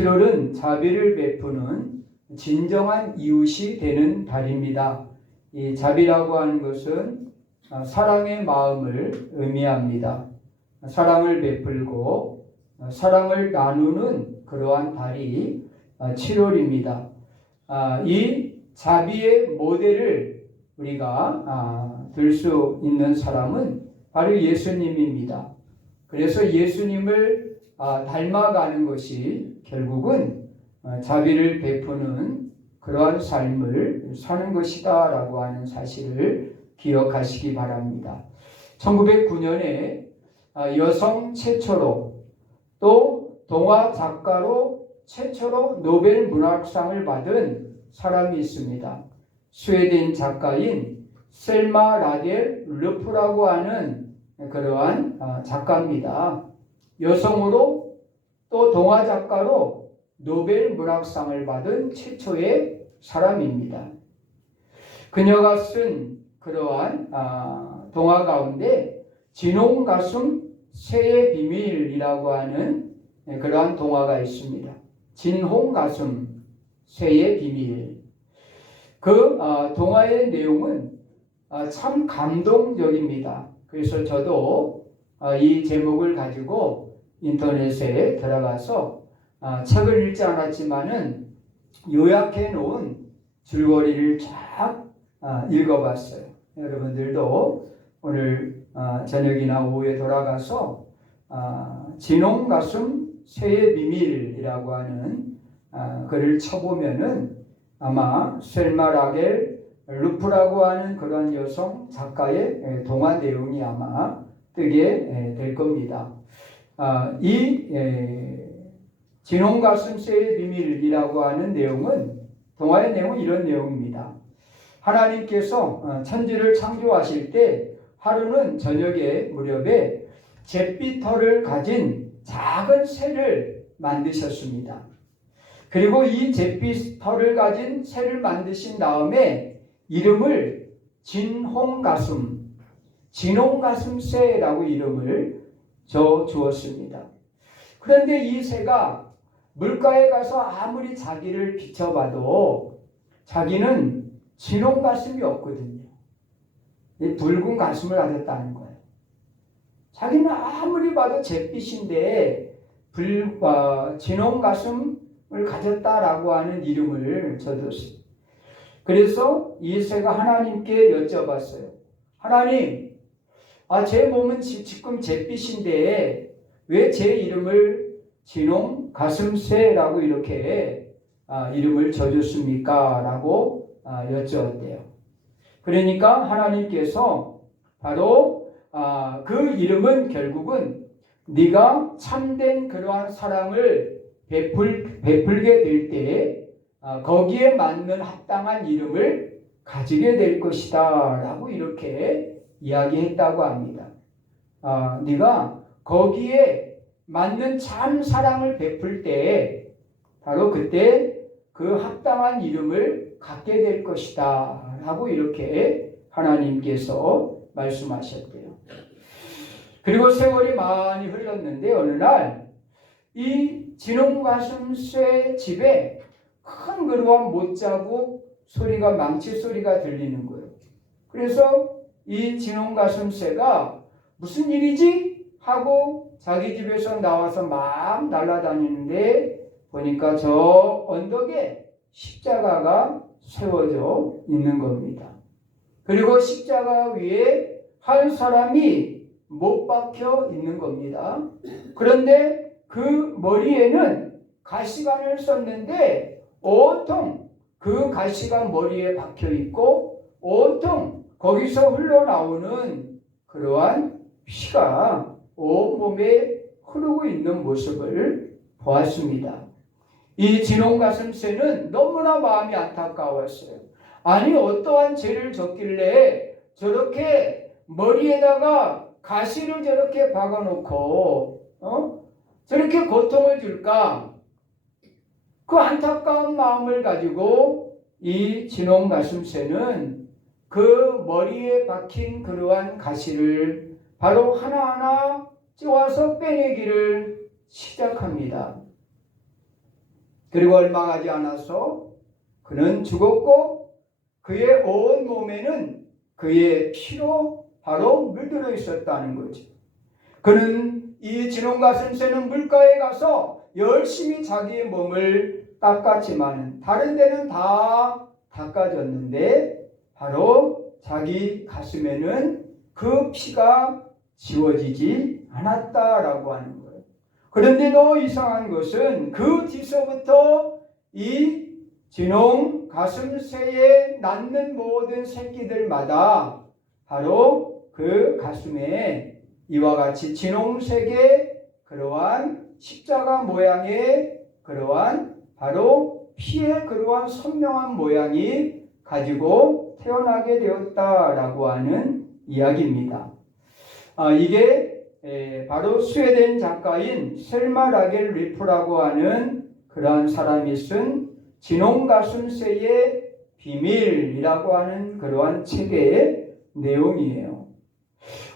7월은 자비를 베푸는 진정한 이웃이 되는 달입니다. 이 자비라고 하는 것은 사랑의 마음을 의미합니다. 사랑을 베풀고 사랑을 나누는 그러한 달이 7월입니다. 이 자비의 모델을 우리가 들 수 있는 사람은 바로 예수님입니다. 그래서 예수님을 닮아가는 것이 결국은 자비를 베푸는 그러한 삶을 사는 것이다 라고 하는 사실을 기억하시기 바랍니다. 1909년에 여성 최초로 또 동화 작가로 최초로 노벨 문학상을 받은 사람이 있습니다. 스웨덴 작가인 셀마 라겔 르프라고 하는 그러한 작가입니다. 여성으로 또 동화 작가로 노벨 문학상을 받은 최초의 사람입니다. 그녀가 쓴 그러한 동화 가운데 진홍 가슴 새의 비밀이라고 하는 그러한 동화가 있습니다. 진홍 가슴 새의 비밀. 그 동화의 내용은 참 감동적입니다. 그래서 저도 이 제목을 가지고 인터넷에 들어가서 책을 읽지 않았지만은 요약해 놓은 줄거리를 쫙 읽어봤어요. 여러분들도 오늘 저녁이나 오후에 돌아가서 진홍 가슴 새의 비밀이라고 하는 글을 쳐보면은 아마 셀마 라겔 루프라고 하는 그런 여성 작가의 동화 내용이 아마 뜨게 될 겁니다. 이 진홍 가슴 새의 비밀이라고 하는 내용은 동화의 내용은 이런 내용입니다. 하나님께서 천지를 창조하실 때 하루는 저녁에 무렵에 잿빛 털을 가진 작은 새를 만드셨습니다. 그리고 이 잿빛 털을 가진 새를 만드신 다음에 이름을 진홍가슴새라고 이름을 주었습니다. 그런데 이 새가 물가에 가서 아무리 자기를 비춰봐도 자기는 진홍가슴이 없거든요. 붉은 가슴을 가졌다는 거예요. 자기는 아무리 봐도 잿빛인데 진홍가슴을 가졌다라고 하는 이름을 줘줬어요. 그래서 이 새가 하나님께 여쭤봤어요. 하나님, 제 몸은 지금 잿빛인데 왜 제 이름을 진홍가슴새라고 이렇게 이름을 줘줬습니까? 라고 여쭈었대요. 그러니까 하나님께서 바로 그 이름은 결국은 네가 참된 그러한 사랑을 베풀게 될 때 거기에 맞는 합당한 이름을 가지게 될 것이다 라고 이렇게 이야기했다고 합니다. 네가 거기에 맞는 참 사랑을 베풀 때 바로 그때 그 합당한 이름을 갖게 될 것이다 라고 이렇게 하나님께서 말씀하셨대요. 그리고 세월이 많이 흘렀는데 어느 날 이 진홍가슴새 집에 큰 그러한 못자국 소리가 망치 소리가 들리는 거예요. 그래서 이 진홍가슴새가 무슨 일이지? 하고 자기 집에서 나와서 막 날아다니는데 보니까 저 언덕에 십자가가 세워져 있는 겁니다. 그리고 십자가 위에 한 사람이 못 박혀 있는 겁니다. 그런데 그 머리에는 가시관을 썼는데 온통 그 가시관 머리에 박혀 있고 온통 거기서 흘러나오는 그러한 피가 온몸에 흐르고 있는 모습을 보았습니다. 이 진홍가슴새는 너무나 마음이 안타까웠어요. 아니 어떠한 죄를 졌길래 저렇게 머리에다가 가시를 저렇게 박아놓고 저렇게 고통을 줄까? 그 안타까운 마음을 가지고 이 진홍가슴새는 그 머리에 박힌 그러한 가시를 바로 하나하나 쪼아서 빼내기를 시작합니다. 그리고 얼마 가지 않아서 그는 죽었고 그의 온 몸에는 그의 피로 바로 물들어 있었다는 거죠. 그는 이 진홍가슴새는 물가에 가서 열심히 자기의 몸을 닦았지만 다른 데는 다 닦아졌는데 바로 자기 가슴에는 그 피가 지워지지 않았다라고 하는 거예요. 그런데 더 이상한 것은 그 뒤서부터 이 진홍 가슴새에 낳는 모든 새끼들마다 바로 그 가슴에 이와 같이 진홍색의 그러한 십자가 모양의 그러한 바로 피의 그러한 선명한 모양이 가지고 태어나게 되었다라고 하는 이야기입니다. 이게 바로 스웨덴 작가인 셀마 라겔 리프라고 하는 그러한 사람이 쓴 진홍가슴새의 비밀이라고 하는 그러한 책의 내용이에요.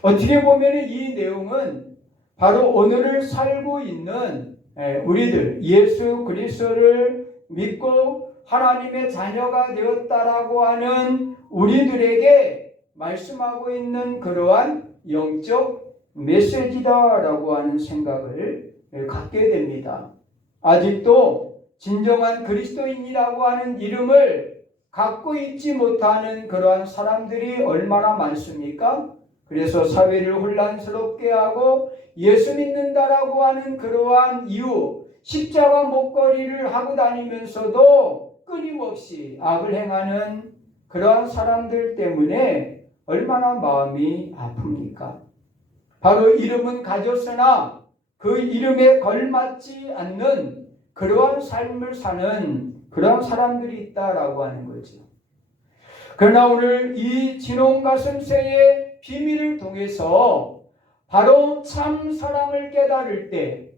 어떻게 보면 이 내용은 바로 오늘을 살고 있는 우리들, 예수 그리스도를 믿고 하나님의 자녀가 되었다라고 하는 우리들에게 말씀하고 있는 그러한 영적 메시지다라고 하는 생각을 갖게 됩니다. 아직도 진정한 그리스도인이라고 하는 이름을 갖고 있지 못하는 그러한 사람들이 얼마나 많습니까? 그래서 사회를 혼란스럽게 하고 예수 믿는다라고 하는 그러한 이유, 십자가 목걸이를 하고 다니면서도 끊임없이 악을 행하는 그러한 사람들 때문에 얼마나 마음이 아픕니까? 바로 이름은 가졌으나 그 이름에 걸맞지 않는 그러한 삶을 사는 그러한 사람들이 있다라고 하는 거죠. 그러나 오늘 이 진홍가슴새의 비밀을 통해서 바로 참 사랑을 깨달을 때,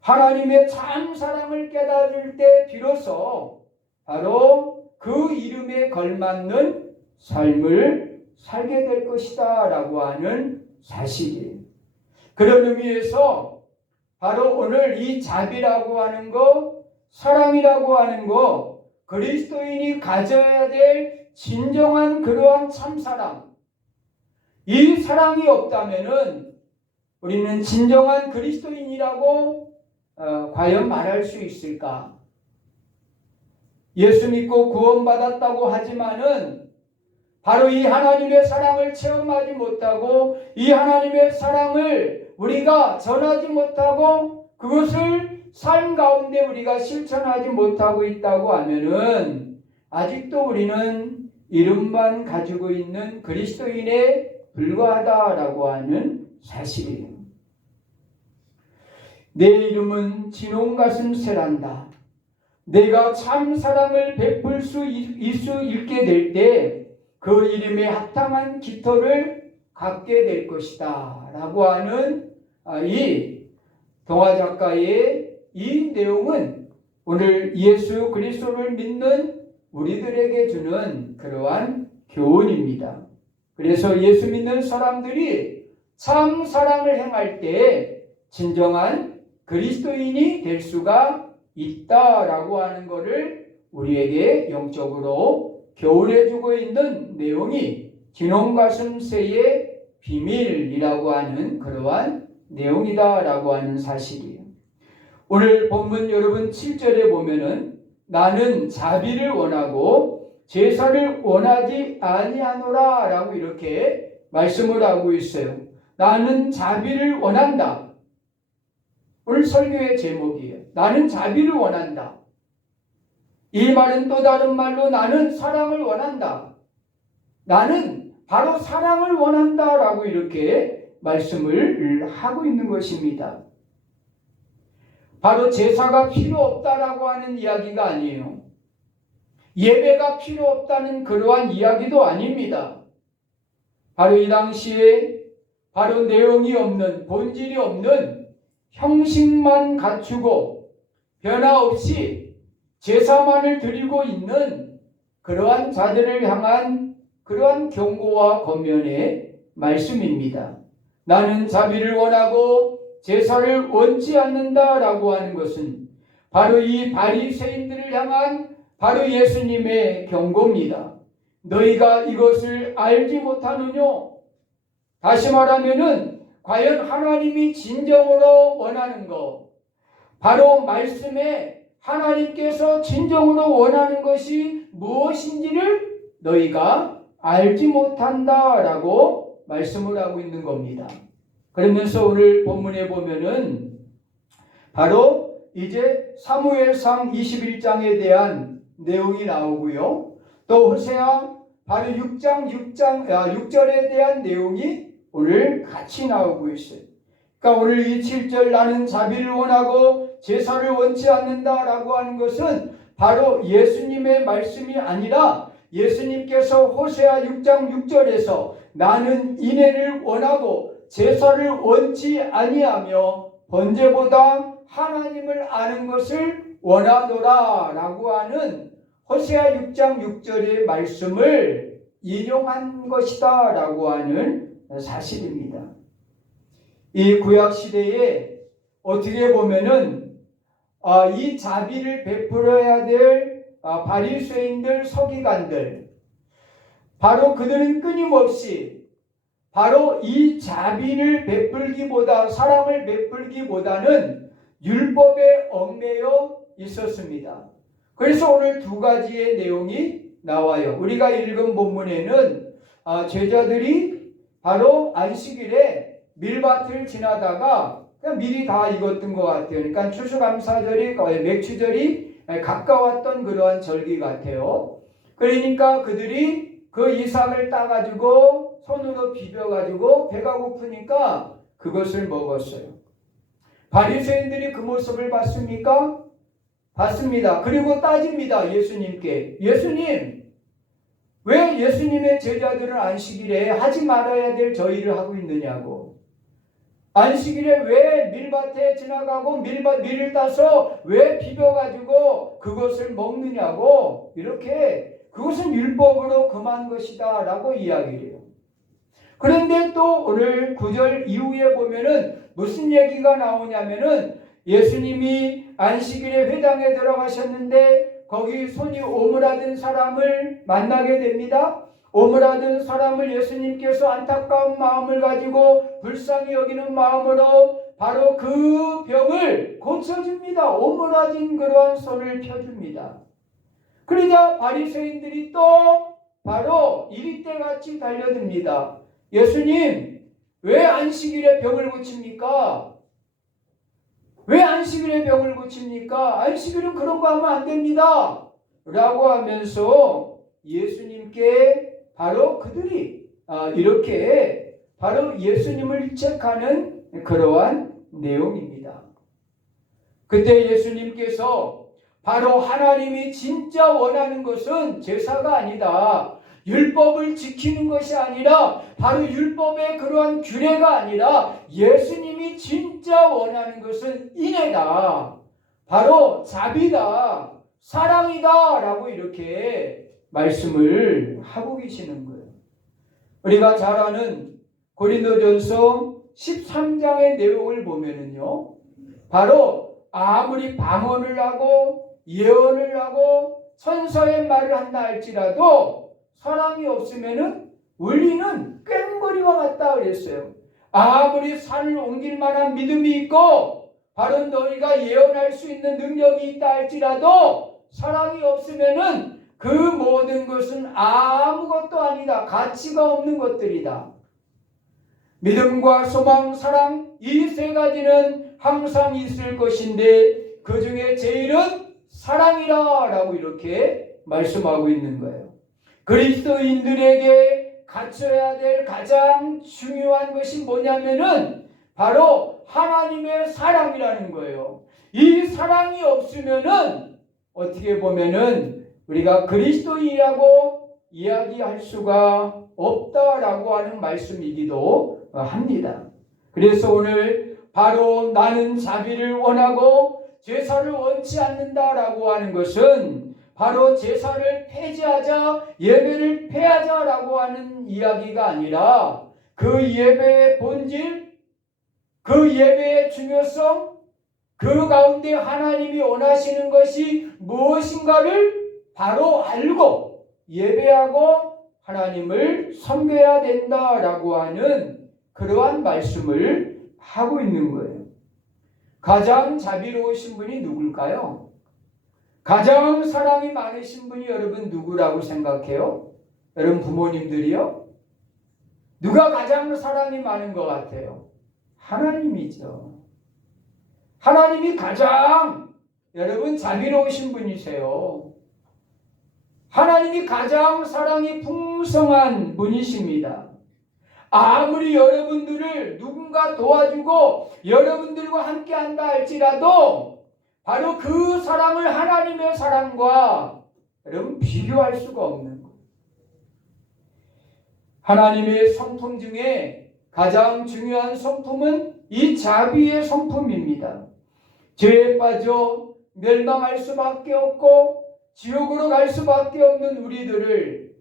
하나님의 참 사랑을 깨달을 때 비로소 바로 그 이름에 걸맞는 삶을 살게 될 것이다 라고 하는 사실이에요. 그런 의미에서 바로 오늘 이 자비라고 하는 거, 사랑이라고 하는 거, 그리스도인이 가져야 될 진정한 그러한 참사랑, 이 사랑이 없다면은 우리는 진정한 그리스도인이라고 과연 말할 수 있을까? 예수 믿고 구원받았다고 하지만은 바로 이 하나님의 사랑을 체험하지 못하고 이 하나님의 사랑을 우리가 전하지 못하고 그것을 삶 가운데 우리가 실천하지 못하고 있다고 하면은 아직도 우리는 이름만 가지고 있는 그리스도인에 불과하다라고 하는 사실이에요. 내 이름은 진홍가슴새란다. 내가 참 사랑을 베풀 수 있게 될 때 그 이름에 합당한 깃털을 갖게 될 것이다 라고 하는 이 동화 작가의 이 내용은 오늘 예수 그리스도를 믿는 우리들에게 주는 그러한 교훈입니다. 그래서 예수 믿는 사람들이 참 사랑을 행할 때 진정한 그리스도인이 될 수가 있다라고 하는 것을 우리에게 영적으로 교훈해주고 있는 내용이 진홍가슴새의 비밀이라고 하는 그러한 내용이다라고 하는 사실이에요. 오늘 본문 여러분 7절에 보면은 나는 자비를 원하고 제사를 원하지 아니하노라 라고 이렇게 말씀을 하고 있어요. 나는 자비를 원한다. 오늘 설교의 제목이에요. 나는 자비를 원한다. 이 말은 또 다른 말로 나는 사랑을 원한다. 나는 바로 사랑을 원한다 라고 이렇게 말씀을 하고 있는 것입니다. 바로 제사가 필요 없다라고 하는 이야기가 아니에요. 예배가 필요 없다는 그러한 이야기도 아닙니다. 바로 이 당시에 바로 내용이 없는, 본질이 없는 형식만 갖추고 변화 없이 제사만을 드리고 있는 그러한 자들을 향한 그러한 경고와 권면의 말씀입니다. 나는 자비를 원하고 제사를 원치 않는다라고 하는 것은 바로 이 바리새인들을 향한 바로 예수님의 경고입니다. 너희가 이것을 알지 못하느뇨? 다시 말하면은 과연 하나님이 진정으로 원하는 것, 바로 말씀에 하나님께서 진정으로 원하는 것이 무엇인지를 너희가 알지 못한다라고 말씀을 하고 있는 겁니다. 그러면서 오늘 본문에 보면은 바로 이제 사무엘상 21장에 대한 내용이 나오고요. 또 호세아 바로 6절에 대한 내용이 오늘 같이 나오고 있어요. 그러니까 오늘 이 7절 나는 자비를 원하고 제사를 원치 않는다라고 하는 것은 바로 예수님의 말씀이 아니라 예수님께서 호세아 6장 6절에서 나는 인애를 원하고 제사를 원치 아니하며 번제보다 하나님을 아는 것을 원하노라 라고 하는 호세아 6장 6절의 말씀을 인용한 것이다 라고 하는 사실입니다. 이 구약시대에 어떻게 보면은 이 자비를 베풀어야 될 바리새인들, 서기관들, 바로 그들은 끊임없이 바로 이 자비를 베풀기보다, 사랑을 베풀기보다는 율법에 얽매여 있었습니다. 그래서 오늘 두 가지의 내용이 나와요. 우리가 읽은 본문에는 제자들이 바로 안식일에 밀밭을 지나다가 그냥 미리 다 익었던 것 같아요. 그러니까 추수감사절이 맥추절이 가까웠던 그러한 절기 같아요. 그러니까 그들이 그 이삭을 따가지고 손으로 비벼가지고 배가 고프니까 그것을 먹었어요. 바리새인들이 그 모습을 봤습니까? 봤습니다. 그리고 따집니다. 예수님께. 예수님, 왜 예수님의 제자들은 안식일에 하지 말아야 될 저희를 하고 있느냐고. 안식일에 왜 밀밭에 지나가고 밀을 따서 왜 비벼가지고 그것을 먹느냐고. 이렇게 그것은 율법으로 금한 것이다 라고 이야기를 해요. 그런데 또 오늘 9절 이후에 보면은 무슨 얘기가 나오냐면은 예수님이 안식일에 회당에 들어가셨는데 거기 손이 오므라든 사람을 만나게 됩니다. 오므라든 사람을 예수님께서 안타까운 마음을 가지고 불쌍히 여기는 마음으로 바로 그 병을 고쳐줍니다. 오므라진 그러한 손을 펴줍니다. 그러자 바리새인들이 또 바로 이리떼같이 달려듭니다. 예수님, 왜 안식일에 병을 고칩니까? 왜 안식일에 병을 고칩니까? 안식일은 그런 거 하면 안 됩니다. 라고 하면서 예수님께 바로 그들이 이렇게 바로 예수님을 책하는 그러한 내용입니다. 그때 예수님께서 바로 하나님이 진짜 원하는 것은 제사가 아니다. 율법을 지키는 것이 아니라 바로 율법의 그러한 규례가 아니라 예수님이 진짜 원하는 것은 인애다. 바로 자비다. 사랑이다. 라고 이렇게 말씀을 하고 계시는 거예요. 우리가 잘 아는 고린도전서 13장의 내용을 보면은요. 바로 아무리 방언을 하고 예언을 하고 천사의 말을 한다 할지라도 사랑이 없으면은 우리는 꽹과리와 같다 그랬어요. 아무리 산을 옮길 만한 믿음이 있고 바로 너희가 예언할 수 있는 능력이 있다 할지라도 사랑이 없으면은 그 모든 것은 아무것도 아니다. 가치가 없는 것들이다. 믿음과 소망, 사랑 이 세 가지는 항상 있을 것인데 그 중에 제일은 사랑이라 라고 이렇게 말씀하고 있는 거예요. 그리스도인들에게 갖춰야 될 가장 중요한 것이 뭐냐면은 바로 하나님의 사랑이라는 거예요. 이 사랑이 없으면은 어떻게 보면은 우리가 그리스도인이라고 이야기할 수가 없다라고 하는 말씀이기도 합니다. 그래서 오늘 바로 나는 자비를 원하고 제사를 원치 않는다라고 하는 것은 바로 제사를 폐지하자, 예배를 폐하자라고 하는 이야기가 아니라 그 예배의 본질, 그 예배의 중요성, 그 가운데 하나님이 원하시는 것이 무엇인가를 바로 알고 예배하고 하나님을 섬겨야 된다라고 하는 그러한 말씀을 하고 있는 거예요. 가장 자비로우신 분이 누굴까요? 가장 사랑이 많으신 분이 여러분 누구라고 생각해요? 여러분 부모님들이요? 누가 가장 사랑이 많은 것 같아요? 하나님이죠. 하나님이 가장 여러분 자비로우신 분이세요. 하나님이 가장 사랑이 풍성한 분이십니다. 아무리 여러분들을 누군가 도와주고 여러분들과 함께 한다 할지라도 바로 그 사랑을 하나님의 사랑과 여러분 비교할 수가 없는 거예요. 하나님의 성품 중에 가장 중요한 성품은 이 자비의 성품입니다. 죄에 빠져 멸망할 수밖에 없고 지옥으로 갈 수밖에 없는 우리들을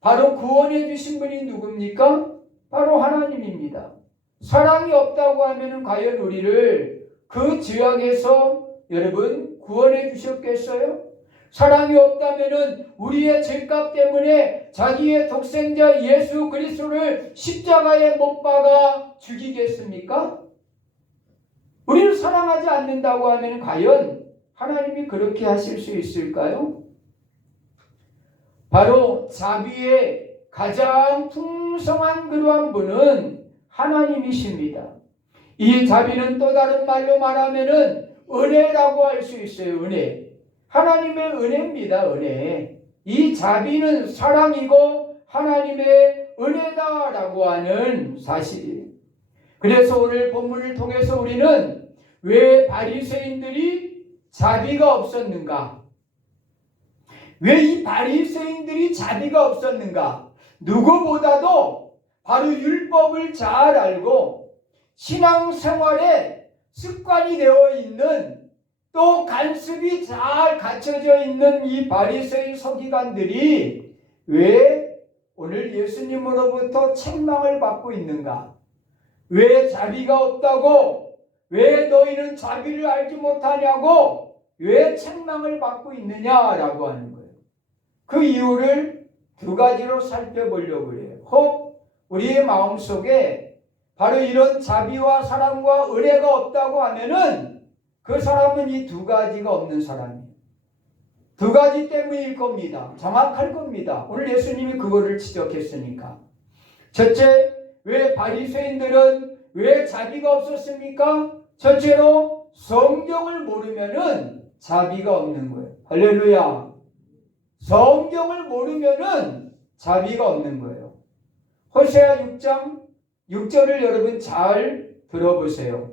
바로 구원해 주신 분이 누굽니까? 바로 하나님입니다. 사랑이 없다고 하면 과연 우리를 그 죄악에서 여러분 구원해 주셨겠어요? 사랑이 없다면 우리의 죄값 때문에 자기의 독생자 예수 그리스도를 십자가에 못 박아 죽이겠습니까? 우리를 사랑하지 않는다고 하면 과연 하나님이 그렇게 하실 수 있을까요? 바로 자비의 가장 풍성한 그러한 분은 하나님이십니다. 이 자비는 또 다른 말로 말하면은 은혜라고 할 수 있어요. 은혜. 하나님의 은혜입니다. 은혜. 이 자비는 사랑이고 하나님의 은혜다라고 하는 사실이에요. 그래서 오늘 본문을 통해서 우리는 왜 바리새인들이 자비가 없었는가? 왜 이 바리새인들이 자비가 없었는가? 누구보다도 바로 율법을 잘 알고 신앙생활에 습관이 되어 있는 또 간섭이 잘 갖춰져 있는 이 바리새인 서기관들이 왜 오늘 예수님으로부터 책망을 받고 있는가? 왜 자비가 없다고? 왜 너희는 자비를 알지 못하냐고? 왜 책망을 받고 있느냐라고 하는 거예요. 그 이유를 두 가지로 살펴보려고 해요. 혹 우리의 마음속에 바로 이런 자비와 사랑과 은혜가 없다고 하면은 그 사람은 이 두 가지가 없는 사람이에요. 두 가지 때문일 겁니다. 정확할 겁니다. 오늘 예수님이 그거를 지적했으니까. 첫째, 왜 바리새인들은 왜 자비가 없었습니까? 첫째로 성경을 모르면은 자비가 없는 거예요. 할렐루야. 성경을 모르면은 자비가 없는 거예요. 호세아 6장 6절을 여러분 잘 들어보세요.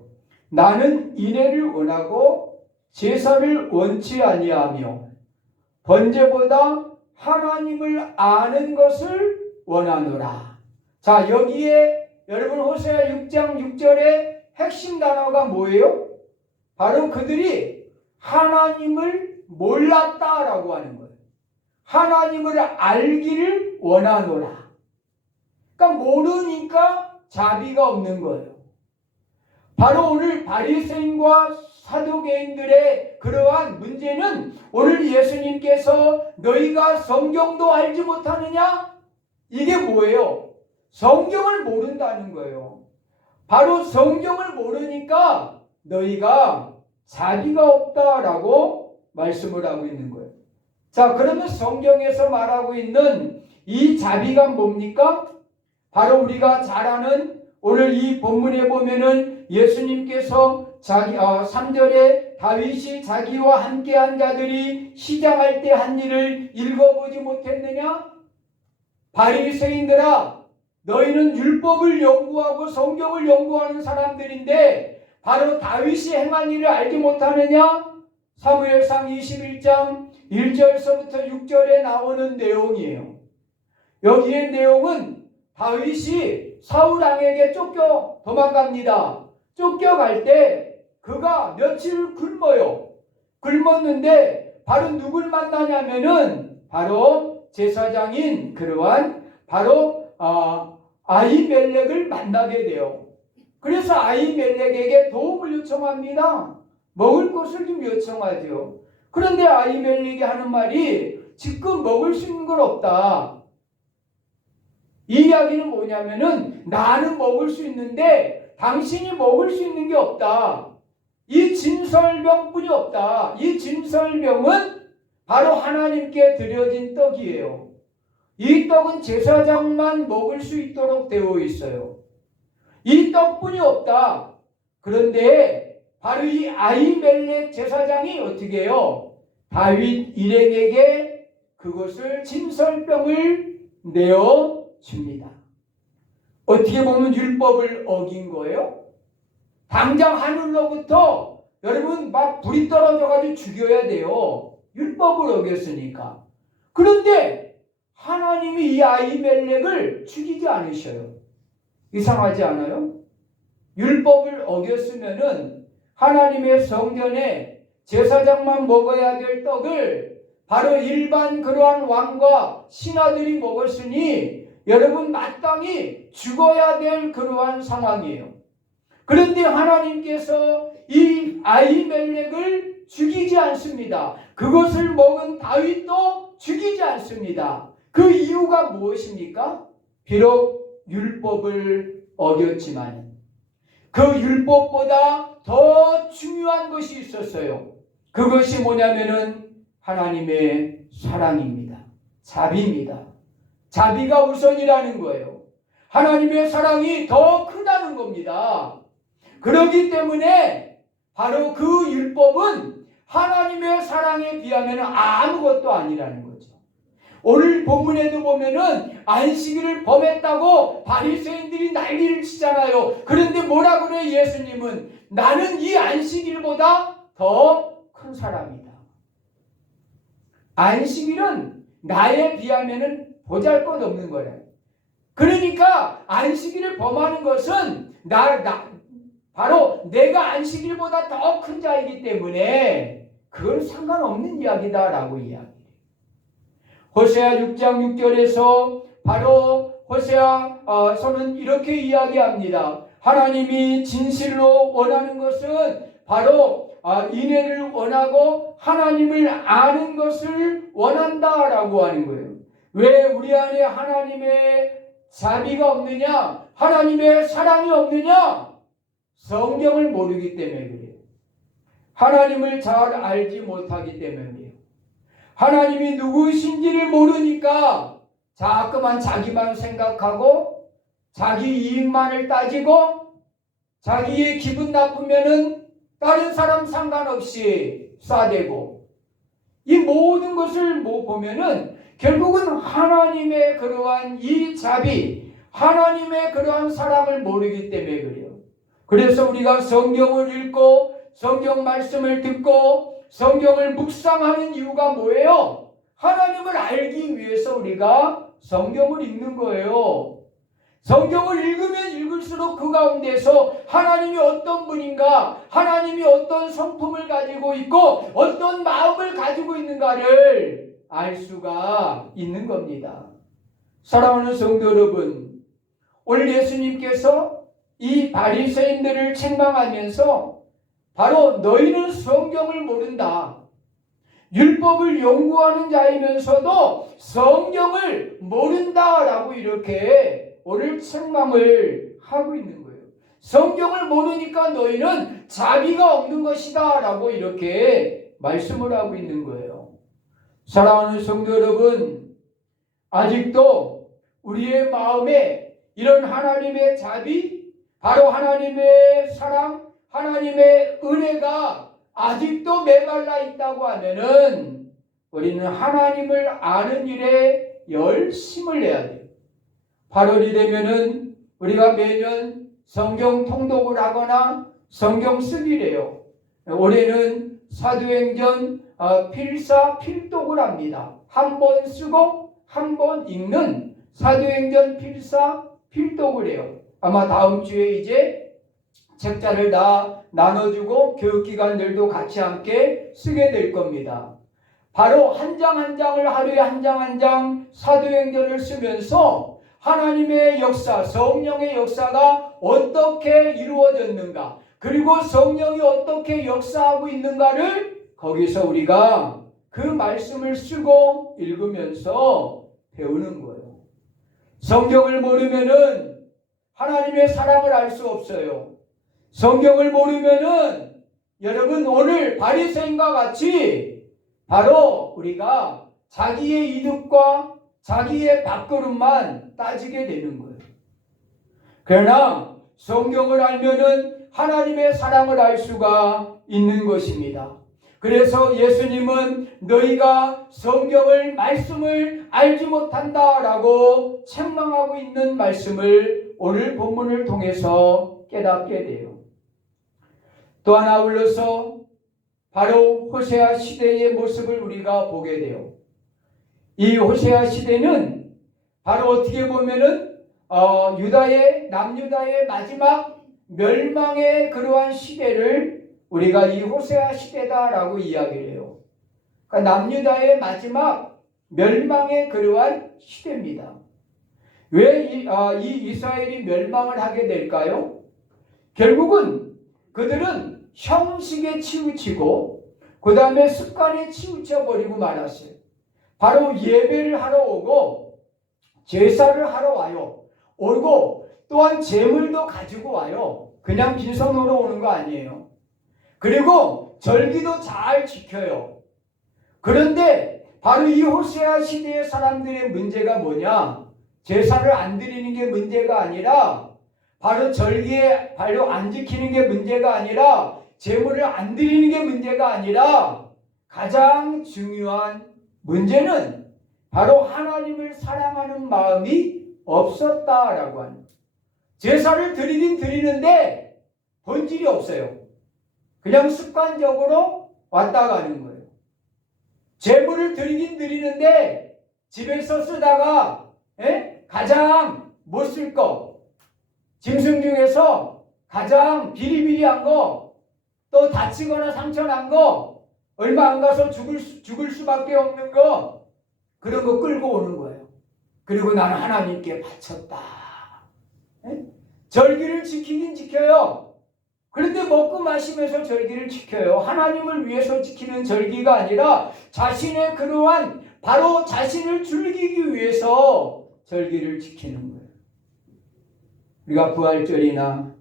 나는 인애를 원하고 제사를 원치 아니하며 번제보다 하나님을 아는 것을 원하노라. 자, 여기에 여러분 호세아 6장 6절의 핵심 단어가 뭐예요? 바로 그들이 하나님을 몰랐다라고 하는 거예요. 하나님을 알기를 원하노라. 그러니까 모르니까 자비가 없는 거예요. 바로 오늘 바리새인과 사두개인들의 그러한 문제는 오늘 예수님께서 너희가 성경도 알지 못하느냐? 이게 뭐예요? 성경을 모른다는 거예요. 바로 성경을 모르니까 너희가 자비가 없다라고 말씀을 하고 있는 거예요. 자, 그러면 성경에서 말하고 있는 이 자비가 뭡니까? 바로 우리가 잘 아는 오늘 이 본문에 보면은 예수님께서 3절에 다윗이 자기와 함께한 자들이 시장할 때 한 일을 읽어보지 못했느냐? 바리새인들아, 너희는 율법을 연구하고 성경을 연구하는 사람들인데 바로 다윗이 행한 일을 알지 못하느냐? 사무엘상 21장 1절서부터 6절에 나오는 내용이에요. 여기의 내용은 다윗이 사울 왕에게 쫓겨 도망갑니다. 쫓겨갈 때 그가 며칠 굶어요. 굶었는데 바로 누굴 만나냐면은 바로 제사장인 그러한 바로 아히멜렉을 만나게 돼요. 그래서 아히멜렉에게 도움을 요청합니다. 먹을 것을 좀 요청하죠. 그런데 아히멜렉이 하는 말이 지금 먹을 수 있는 건 없다. 이 이야기는 뭐냐면은 나는 먹을 수 있는데 당신이 먹을 수 있는 게 없다. 이 진설병뿐이 없다. 이 진설병은 바로 하나님께 드려진 떡이에요. 이 떡은 제사장만 먹을 수 있도록 되어 있어요. 이 떡뿐이 없다. 그런데 바로 이 아히멜렉 제사장이 어떻게 해요? 다윗 일행에게 그것을 진설병을 내어 줍니다. 어떻게 보면 율법을 어긴 거예요. 당장 하늘로부터 여러분 막 불이 떨어져가지고 죽여야 돼요. 율법을 어겼으니까. 그런데 하나님이 이 아히멜렉을 죽이지 않으셔요. 이상하지 않아요? 율법을 어겼으면은 하나님의 성전에 제사장만 먹어야 될 떡을 바로 일반 그러한 왕과 신하들이 먹었으니 여러분 마땅히 죽어야 될 그러한 상황이에요. 그런데 하나님께서 이 아히멜렉을 죽이지 않습니다. 그것을 먹은 다윗도 죽이지 않습니다. 그 이유가 무엇입니까? 비록 율법을 어겼지만 그 율법보다 더 중요한 것이 있었어요. 그것이 뭐냐면은 하나님의 사랑입니다. 자비입니다. 자비가 우선이라는 거예요. 하나님의 사랑이 더 크다는 겁니다. 그렇기 때문에 바로 그 율법은 하나님의 사랑에 비하면 아무것도 아니라는 거죠. 오늘 본문에도 보면은 안식일을 범했다고 바리새인들이 난리를 치잖아요. 그런데 뭐라 그래요? 예수님은 나는 이 안식일보다 더 큰 사람이다. 안식일은 나에 비하면은 보잘것없는 거예요. 그러니까 안식일을 범하는 것은 바로 내가 안식일보다 더 큰 자이기 때문에 그건 상관없는 이야기다라고 이야기해요. 호세아 6장 6절에서 바로 호세아서는 이렇게 이야기합니다. 하나님이 진실로 원하는 것은 바로 인애를 원하고 하나님을 아는 것을 원한다라고 하는 거예요. 왜 우리 안에 하나님의 자비가 없느냐? 하나님의 사랑이 없느냐? 성경을 모르기 때문에 그래요. 하나님을 잘 알지 못하기 때문이에요. 하나님이 누구신지를 모르니까 자꾸만 자기만 생각하고 자기 이익만을 따지고 자기의 기분 나쁘면은 다른 사람 상관없이 쏴대고 이 모든 것을 보면은 결국은 하나님의 그러한 이 자비, 하나님의 그러한 사랑을 모르기 때문에 그래요. 그래서 우리가 성경을 읽고 성경 말씀을 듣고 성경을 묵상하는 이유가 뭐예요? 하나님을 알기 위해서 우리가 성경을 읽는 거예요. 성경을 읽으면 읽을수록 그 가운데서 하나님이 어떤 분인가, 하나님이 어떤 성품을 가지고 있고 어떤 마음을 가지고 있는가를 알 수가 있는 겁니다. 사랑하는 성도 여러분, 오늘 예수님께서 이 바리새인들을 책망하면서 바로 너희는 성경을 모른다. 율법을 연구하는 자이면서도 성경을 모른다라고 이렇게 오늘 책망을 하고 있는 거예요. 성경을 모르니까 너희는 자비가 없는 것이다 라고 이렇게 말씀을 하고 있는 거예요. 사랑하는 성도 여러분, 아직도 우리의 마음에 이런 하나님의 자비, 바로 하나님의 사랑, 하나님의 은혜가 아직도 메말라 있다고 하면은 우리는 하나님을 아는 일에 열심을 내야 돼요. 8월이 되면은 우리가 매년 성경 통독을 하거나 성경 쓰기래요. 올해는 사도행전 필사 필독을 합니다. 한 번 쓰고 한 번 읽는 사도행전 필사 필독을 해요. 아마 다음 주에 이제 책자를 다 나눠주고 교육기관들도 같이 함께 쓰게 될 겁니다. 바로 한 장 한 장을 하루에 한 장 한 장 사도행전을 쓰면서 하나님의 역사, 성령의 역사가 어떻게 이루어졌는가, 그리고 성령이 어떻게 역사하고 있는가를 거기서 우리가 그 말씀을 쓰고 읽으면서 배우는 거예요. 성경을 모르면은 하나님의 사랑을 알 수 없어요. 성경을 모르면은 여러분 오늘 바리새인과 같이 바로 우리가 자기의 이득과 자기의 밥그릇만 따지게 되는 거예요. 그러나 성경을 알면은 하나님의 사랑을 알 수가 있는 것입니다. 그래서 예수님은 너희가 성경을 말씀을 알지 못한다라고 책망하고 있는 말씀을 오늘 본문을 통해서 깨닫게 돼요. 또한 아울러서 바로 호세아 시대의 모습을 우리가 보게 돼요. 이 호세아 시대는 바로 어떻게 보면은 남유다의 마지막 멸망의 그러한 시대를 우리가 이 호세아 시대다라고 이야기를 해요. 그러니까 남유다의 마지막 멸망의 그러한 시대입니다. 왜 이 이스라엘이 멸망을 하게 될까요? 결국은 그들은 형식에 치우치고 그 다음에 습관에 치우쳐 버리고 말았어요. 바로 예배를 하러 오고 제사를 하러 와요. 오고 또한 제물도 가지고 와요. 그냥 빈손으로 오는 거 아니에요. 그리고 절기도 잘 지켜요. 그런데 바로 이 호세아 시대의 사람들의 문제가 뭐냐? 제사를 안 드리는 게 문제가 아니라 바로 절기에 바로 안 지키는 게 문제가 아니라 제물을 안 드리는 게 문제가 아니라 가장 중요한 문제는 바로 하나님을 사랑하는 마음이 없었다라고 하는 거예요. 제사를 드리긴 드리는데 본질이 없어요. 그냥 습관적으로 왔다 가는 거예요. 제물을 드리긴 드리는데 집에서 쓰다가 가장 못 쓸 거, 짐승 중에서 가장 비리비리한 거, 또 다치거나 상처난 거, 얼마 안 가서 죽을 수밖에 없는 거, 그런 거 끌고 오는 거예요. 그리고 나는 하나님께 바쳤다. 절기를 지키긴 지켜요. 그런데 먹고 마시면서 절기를 지켜요. 하나님을 위해서 지키는 절기가 아니라 자신의 그러한 바로 자신을 즐기기 위해서 절기를 지키는 거예요. 우리가 부활절이나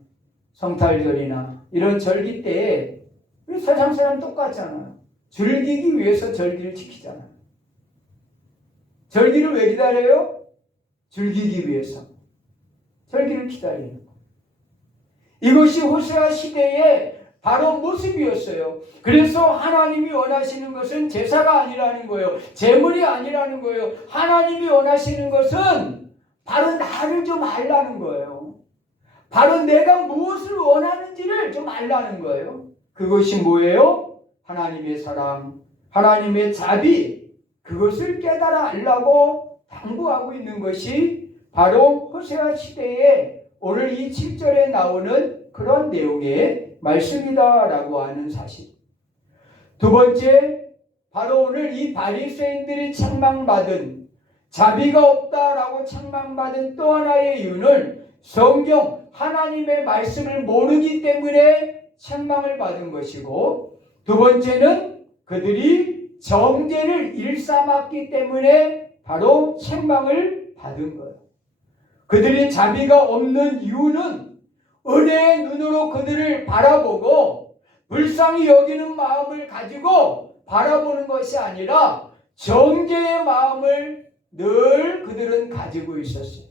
성탄절이나 이런 절기 때에 우리 세상 사람 똑같잖아요. 즐기기 위해서 절기를 지키잖아요. 절기를 왜 기다려요? 즐기기 위해서. 절기를 기다리는 거예요. 이것이 호세아 시대의 바로 모습이었어요. 그래서 하나님이 원하시는 것은 제사가 아니라는 거예요. 제물이 아니라는 거예요. 하나님이 원하시는 것은 바로 나를 좀 알라는 거예요. 바로 내가 무엇을 원하는지를 좀 알라는 거예요. 그것이 뭐예요? 하나님의 사랑, 하나님의 자비, 그것을 깨달아 알라고 당부하고 있는 것이 바로 호세아 시대에 오늘 이 7절에 나오는 그런 내용의 말씀이다라고 하는 사실. 두 번째, 바로 오늘 이 바리새인들이 책망받은 자비가 없다라고 책망받은 또 하나의 이유는 성경 하나님의 말씀을 모르기 때문에 책망을 받은 것이고, 두 번째는 그들이 정죄를 일삼았기 때문에 바로 책망을 받은 거예요. 그들이 자비가 없는 이유는 은혜의 눈으로 그들을 바라보고 불쌍히 여기는 마음을 가지고 바라보는 것이 아니라 정죄의 마음을 늘 그들은 가지고 있었어요.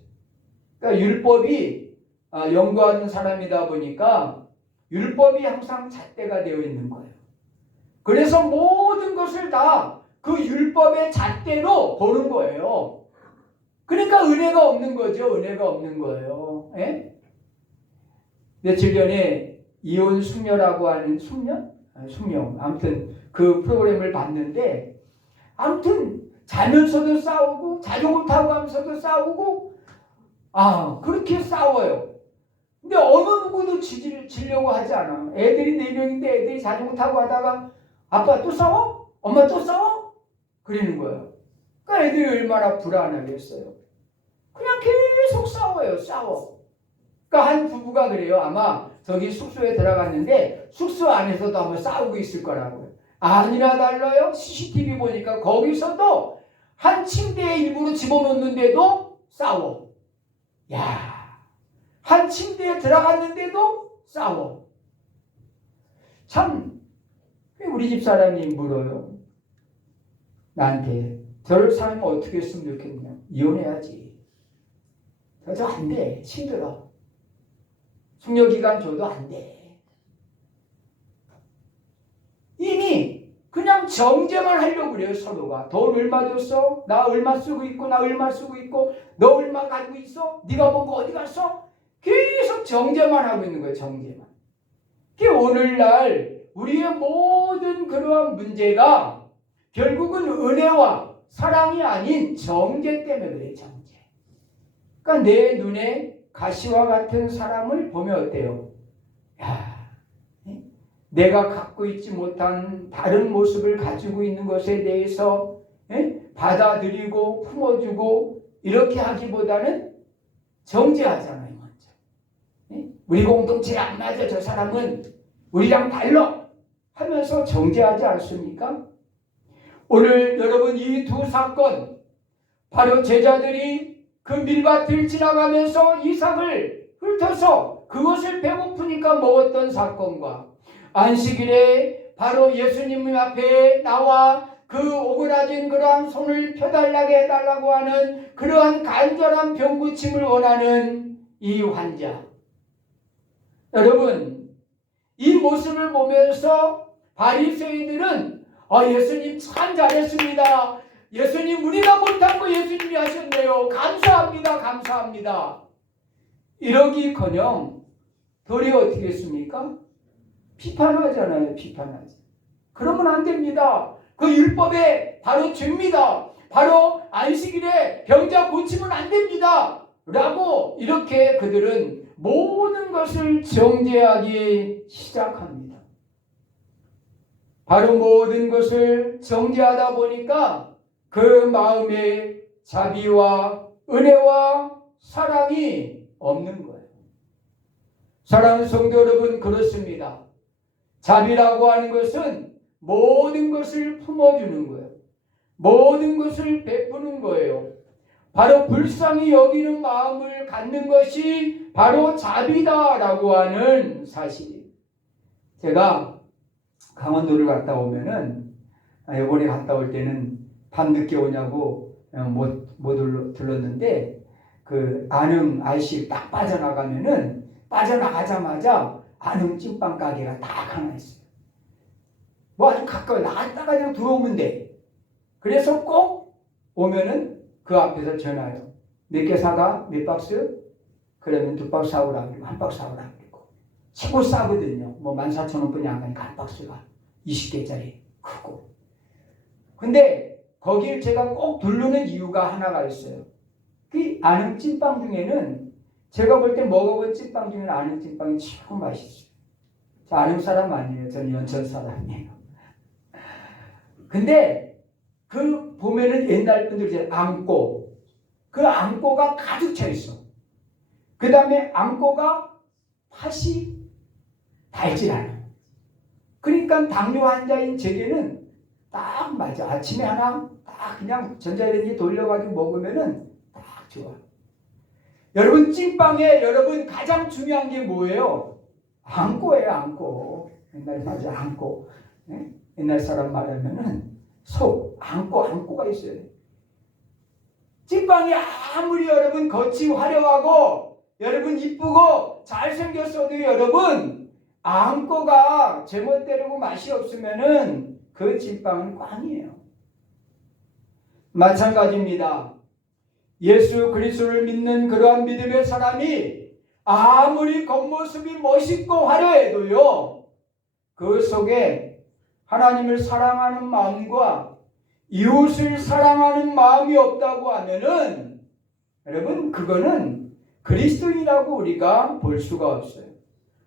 그러니까 율법이 연구하는 사람이다 보니까 율법이 항상 잣대가 되어 있는 거예요. 그래서 모든 것을 다 그 율법의 잣대로 보는 거예요. 그러니까 은혜가 없는 거죠. 은혜가 없는 거예요. 예? 며칠 전에 이혼 숙녀라고 하는 숙녀? 숙녀. 아무튼 그 프로그램을 봤는데 아무튼 자면서도 싸우고 자전거 타고 하면서도 싸우고 그렇게 싸워요. 근데 어느 누구도 지려고 하지 않아. 애들이 4명인데 애들이 자전거 타고 하다가 아빠 또 싸워? 엄마 또 싸워? 그러는 거예요. 그러니까 애들이 얼마나 불안하겠어요. 그냥 계속 싸워요. 싸워. 그러니까 한 부부가 그래요. 아마 저기 숙소에 들어갔는데 숙소 안에서도 아마 싸우고 있을 거라고요. 아니나 달라요. CCTV 보니까 거기서도 한 침대에 일부러 집어넣는데도 싸워. 야, 한 침대에 들어갔는데도 싸워. 참, 우리 집 사람이 물어요. 나한테 저를 사람이 어떻게 했으면 좋겠냐. 이혼해야지. 저 안 돼. 힘들어. 숙려기간 줘도 안 돼. 이미 그냥 정죄만 하려고 그래요. 서로가. 돈 얼마 줬어? 나 얼마 쓰고 있고 나 얼마 쓰고 있고 너 얼마 가지고 있어? 네가 먹고 어디 갔어? 계속 정죄만 하고 있는 거예요. 정죄만. 오늘날 우리의 모든 그러한 문제가 결국은 은혜와 사랑이 아닌 정죄 때문에 그래요. 정죄. 그러니까 내 눈에 가시와 같은 사람을 보면 어때요? 야, 내가 갖고 있지 못한 다른 모습을 가지고 있는 것에 대해서 받아들이고 품어주고 이렇게 하기보다는 정죄하잖아요. 먼저. 우리 공동체에 안 맞아. 저 사람은 우리랑 달라 하면서 정죄하지 않습니까? 오늘 여러분 이 두 사건, 바로 제자들이 그 밀밭을 지나가면서 이삭을 훑어서 그것을 배고프니까 먹었던 사건과 안식일에 바로 예수님 앞에 나와 그 오그라진 그러한 손을 펴달라게 해달라고 하는 그러한 간절한 병고침을 원하는 이 환자. 여러분, 이 모습을 보면서 바리새인들은 예수님 참 잘했습니다. 예수님 우리가 못한 거 예수님이 하셨네요. 감사합니다. 감사합니다. 이러기커녕 도리어 어떻게 했습니까? 비판하잖아요. 비판하지. 그러면 안 됩니다. 그 율법에 바로 죄입니다. 바로 안식일에 병자 고치면 안 됩니다. 라고 이렇게 그들은 모든 것을 정죄하기 시작합니다. 바로 모든 것을 정죄하다 보니까 그 마음에 자비와 은혜와 사랑이 없는 거예요. 사랑하는 성도 여러분, 그렇습니다. 자비라고 하는 것은 모든 것을 품어주는 거예요. 모든 것을 베푸는 거예요. 바로 불쌍히 여기는 마음을 갖는 것이 바로 자비다라고 하는 사실이에요. 제가 강원도를 갔다 오면은, 이번에 갔다 올 때는 밤늦게 오냐고 못 들렀는데, 그 안흥 IC 딱 빠져나가면은, 빠져나가자마자 안흥 찐빵 가게가 딱 하나 있어요. 뭐 아주 가까워. 나갔다가 그냥 들어오면 돼. 그래서 꼭 오면은 그 앞에서 전화해요. 몇 개 사가? 몇 박스? 그러면 2박스 사오라 그러고 1박스 사오라 그러고. 최고 싸거든요. 뭐 14,000원뿐이 안 가니까 한 박스가 20개짜리 크고. 근데 거길 제가 꼭 두르는 이유가 하나가 있어요. 그 안흥 찐빵 중에는 제가 볼 때 먹어본 찐빵 중에는 안흥 찐빵이 최고 맛있어요. 저 안흥 사람 아니에요. 저는 연천 사람이에요. 근데 그 보면은 옛날 분들 이제 앙꼬, 그 앙꼬가 가득 차 있어. 그 다음에 앙꼬가 팥이 달질 않아. 그러니까 당뇨 환자인 제게는 딱 맞아. 아침에 하나 딱 그냥 전자레인지 돌려가지고 먹으면은 딱 좋아. 여러분 찐빵에 여러분 가장 중요한 게 뭐예요? 앙꼬예요. 앙꼬. 옛날 맞아 앙꼬. 네? 옛날 사람 말하면은 속 앙꼬가 있어요. 찐빵이 아무리 여러분 겉이 화려하고 여러분 이쁘고 잘생겼어도 여러분 앙꼬가 제멋대로고 맛이 없으면은 그 찐빵은 꽝이에요. 마찬가지입니다. 예수 그리스도를 믿는 그러한 믿음의 사람이 아무리 겉모습이 멋있고 화려해도요, 그 속에 하나님을 사랑하는 마음과 이웃을 사랑하는 마음이 없다고 하면은 여러분 그거는 그리스도인이라고 우리가 볼 수가 없어요.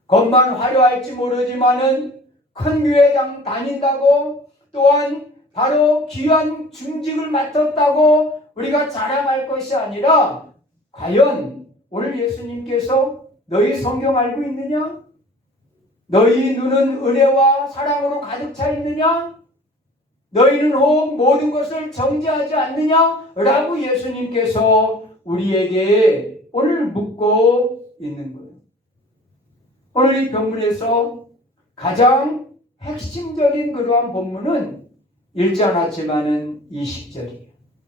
겉만 화려할지 모르지만은 큰 교회 다닌다고 또한 바로 귀한 중직을 맡았다고 우리가 자랑할 것이 아니라 과연 오늘 예수님께서 너희 성경 알고 있느냐? 너희 눈은 은혜와 사랑으로 가득 차 있느냐? 너희는 혹 모든 것을 정죄하지 않느냐? 라고 예수님께서 우리에게 오늘 묻고 있는 거예요. 오늘 이 본문에서 가장 핵심적인 그러한 본문은 읽지 않았지만은 20절이에요.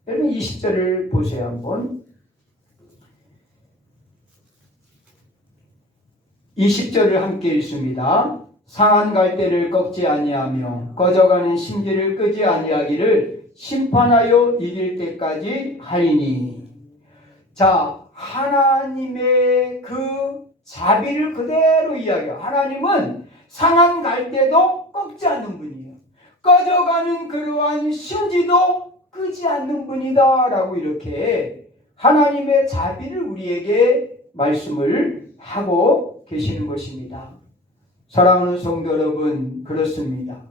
여러분 20절을 보세요 한번. 20절을 함께 읽습니다. 상한 갈대를 꺾지 아니하며 꺼져가는 심지를 끄지 아니하기를 심판하여 이길 때까지 하리니. 자, 하나님의 그 자비를 그대로 이야기해요. 하나님은 상한 갈대도 꺾지 않는 분이에요. 꺼져가는 그러한 심지도 끄지 않는 분이다 라고 이렇게 하나님의 자비를 우리에게 말씀을 하고 계시는 것입니다. 사랑하는 성도 여러분, 그렇습니다.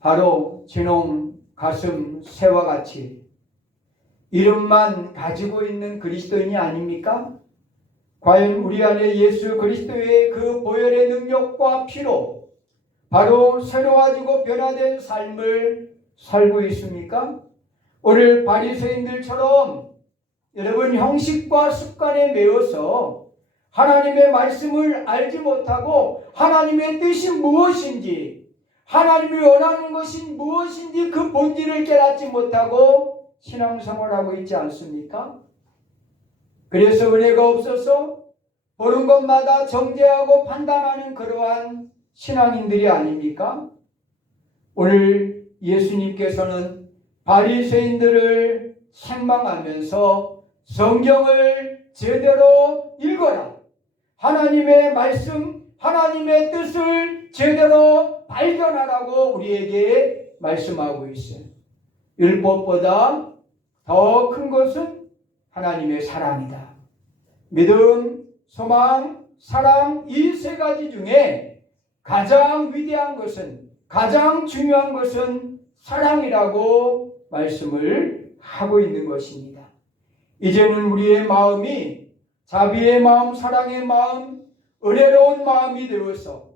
바로 진홍 가슴 새와 같이 이름만 가지고 있는 그리스도인이 아닙니까? 과연 우리 안에 예수 그리스도의 그 보혈의 능력과 피로 바로 새로워지고 변화된 삶을 살고 있습니까? 오늘 바리새인들처럼 여러분 형식과 습관에 매여서 하나님의 말씀을 알지 못하고 하나님의 뜻이 무엇인지, 하나님이 원하는 것이 무엇인지 그 본질을 깨닫지 못하고 신앙생활하고 있지 않습니까? 그래서 은혜가 없어서 보는 것마다 정죄하고 판단하는 그러한 신앙인들이 아닙니까? 오늘 예수님께서는 바리새인들을 책망하면서 성경을 제대로 읽어라. 하나님의 말씀, 하나님의 뜻을 제대로 발견하라고 우리에게 말씀하고 있어요. 율법보다 더 큰 것은 하나님의 사랑이다. 믿음, 소망, 사랑 이 세 가지 중에 가장 위대한 것은, 가장 중요한 것은 사랑이라고 말씀을 하고 있는 것입니다. 이제는 우리의 마음이 자비의 마음, 사랑의 마음, 은혜로운 마음이 되어서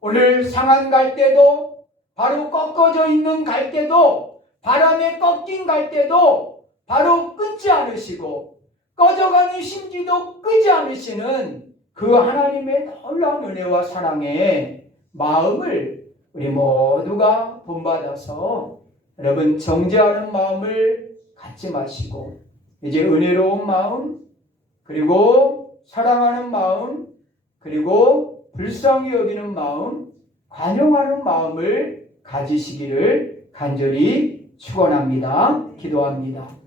오늘 상한 갈대도 바로 꺾어져 있는 갈대도 바람에 꺾인 갈대도 바로 끊지 않으시고 꺼져가는 심지도 끄지 않으시는 그 하나님의 놀라운 은혜와 사랑의 마음을 우리 모두가 본받아서 여러분 정죄하는 마음을 갖지 마시고 이제 은혜로운 마음, 그리고 사랑하는 마음, 그리고 불쌍히 여기는 마음, 관용하는 마음을 가지시기를 간절히 축원합니다. 기도합니다.